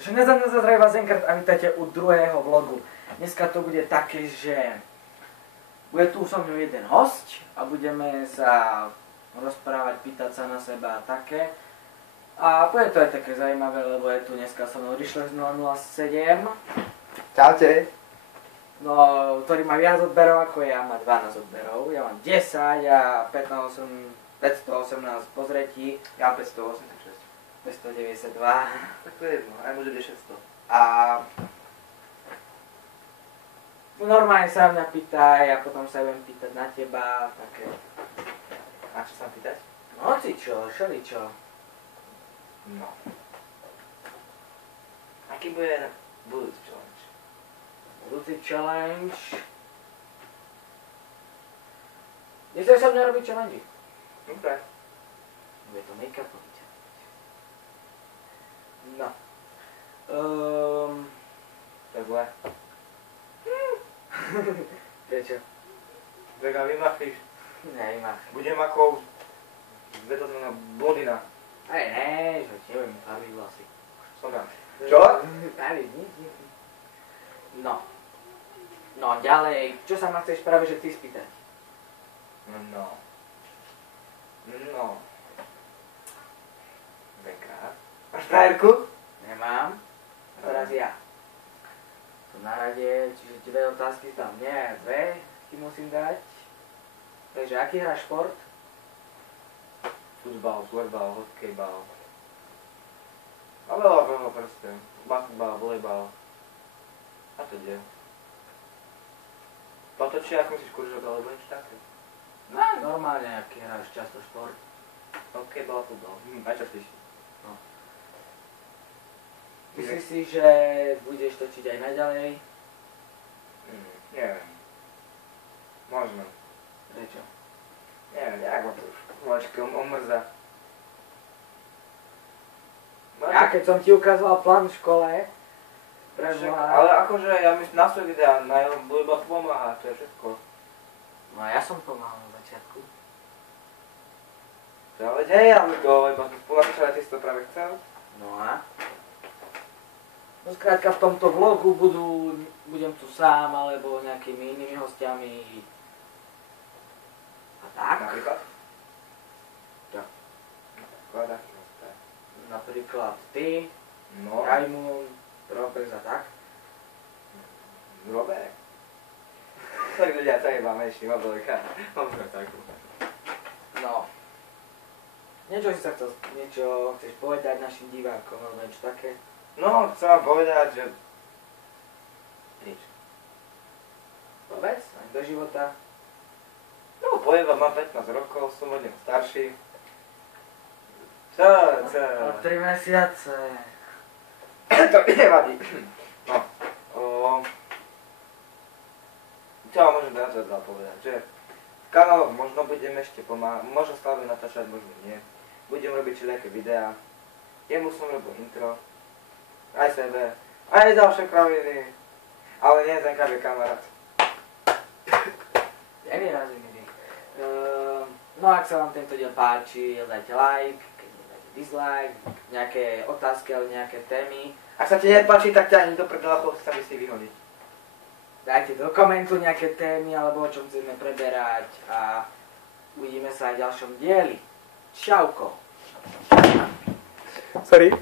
Takže zdravím vás Enkrát a vítajte u druhého vlogu. Dneska to bude také, že bude tu so mnou jeden hosť a budeme sa rozprávať, pýtať sa na seba a také. A bude to aj také zaujímavé, lebo je tu dneska so mnou Rišler z 007. Čaute. No, ktorý má viac odberov ako ja, má 12 odberov. Ja mám 10 a 518 pozretí. Ja 586. 592. Tak to je jedno, aj môže byť 600. A normálne sa mňa pýtaj a potom sa budem pýtať na teba, také. A čo sa mám pýtať? No čo, šeličo. No. Aký bude budúci challenge? Budúci challenge. Nechceš sa mňa robiť challenge? Dobre. Bude to make-upový challenge. No. Tak zle. Prečo? Tak a vymachíš. Nemá. Budem ako zvedotná blondina. Ne, že ti budem farbiť vlasy. Som rád. Čo? Farbiť, nič. No. No, ďalej, čo sa ma chceš práve, že ty spýtať? No. Dvakrát. Máš frajerku? Nemám. A teraz ja. Som na rade, čiže ti dve otázky tam. Nie, dve ti musím dať. Takže aký hráš šport? Futbal, florbal, hokejbal. A veľa proste. Basketbal, volejbal. A to ide. Potočí, ako myslíš, kuržok alebo niečo také? No, normálne, aký hráš často šport. Hokejbal, futbal. Najčastejší. No. Myslíš si, že budeš točiť aj naďalej? Neviem. Možno. Prečo? Neviem, nejak ma to už pomačky omrza. Ja keď som ti ukazoval plán v škole, Ale akože ja myslím na svoj videá, bude iba pomáhať, to je všetko. No a ja som pomáhal na začiatku. Ale hej, ale to, iba spolunačíš, ty si to práve chcel. No a? No skrátka v tomto vlogu budem tu sám, alebo nejakými inými hostiami. A tak? Napríklad? Čo? Napríklad. Napríklad ty, No. Rajmund, Robek a tak. Robek? Tak ľudia, to je iba menší, mám veľká. Mám takú. No. Niečo chceš povedať našim divákom, alebo niečo také? No, chcem vám povedať, že... Nič. Povedz, aj do života. No, poviem vám, mám 15 rokov, som od neho starší. Čo? O 3 mesiace. To nevadí. No, čo vám môžem teraz povedať, že v kanáloch možno budem ešte možno stále natáčať, možno nie. Budem robiť všelijaké videá. Jemu som robil intro. Aj sebe. Aj ďalšie kraviny. Ale nie je ten KB kamarát. Nevýrazný mi. No ak sa vám tento diel páči, dajte like, keď dajte dislike, nejaké otázky alebo nejaké témy. Ak sa ti nepáči, tak ťa ani do prdela sa mi si vyhodiť. Dajte do komentu nejaké témy alebo o čom chceme preberať a uvidíme sa aj v ďalšom dieli. Čauko. Sorry.